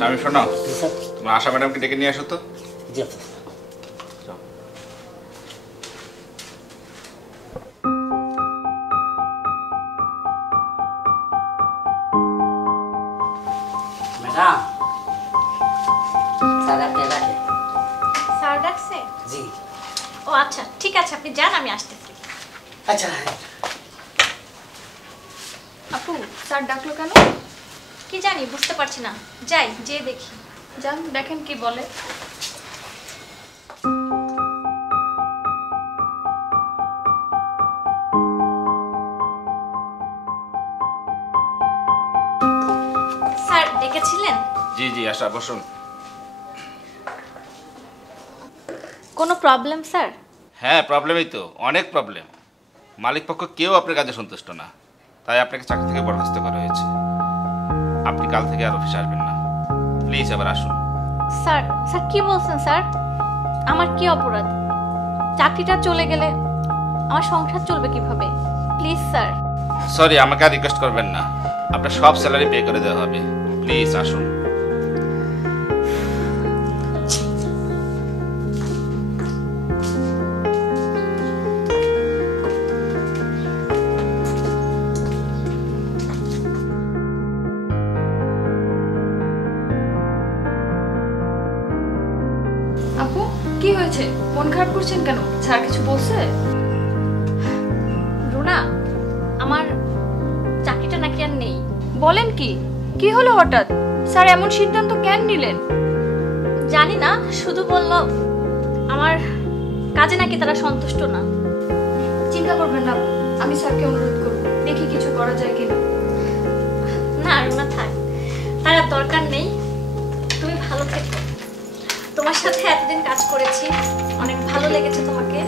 স্বামী শোনো, তোমার আশা ম্যাডামকে ডেকে নিয়ে আসো তো। জি ম্যাডাম, স্যার আপনি রাখেন। স্যার ডাকছে? জি। ও আচ্ছা, ঠিক আছে, আপনি যান, আমি আসতেছি। আচ্ছা। আপু, স্যার ডাকলো কেন? কি জানি, বুঝতে পারছি না, যাই যেয়ে দেখি। যান, দেখেন কি বলে। স্যার ডেকেছিলেন? জি জি, আসা বসুন। কোনো প্রবলেম স্যার? হ্যাঁ, প্রবলেমই তো, অনেক প্রবলেম। মালিক পক্ষ কেউ আপনার কাজে সন্তুষ্ট না, তাই আপনাকে চাকরি থেকে বরখাস্ত করা হয়েছে। আপনি কাল থেকে আর অফিসে আসবেন না, প্লিজ আবার আসুন। স্যার স্যার কি বলছেন স্যার? আমার কি অপরাধ? চাকরিটা চলে গেলে আমার সংসার চলবে কিভাবে? Please sir. সরি, আমাকে আর রিকোয়েস্ট করবেন না, আপনার সব স্যালারি পে করে দেওয়া হবে। প্লিজ আসুন। আপু, কি হয়েছে? মন খারাপ করছেন কেন? স্যার কিছু বলছে? রুনা, আমার চাকরিটা নাকি আর নেই। বলেন কি? কি হলো হঠাৎ? স্যার এমন সিদ্ধান্ত কেন নিলেন? জানি না, শুধু বলল আমার কাজে নাকি তারা সন্তুষ্ট না। চিন্তা করবেন না, আমি স্যারকে অনুরোধ করব, দেখি কিছু করা যায় কিনা। না রুনা, থাক, তার আর দরকার নেই। তুমি ভালো থেকো। তোমার সাথে এতদিন কাজ করেছি, অনেক ভালো লেগেছে তোমাকে।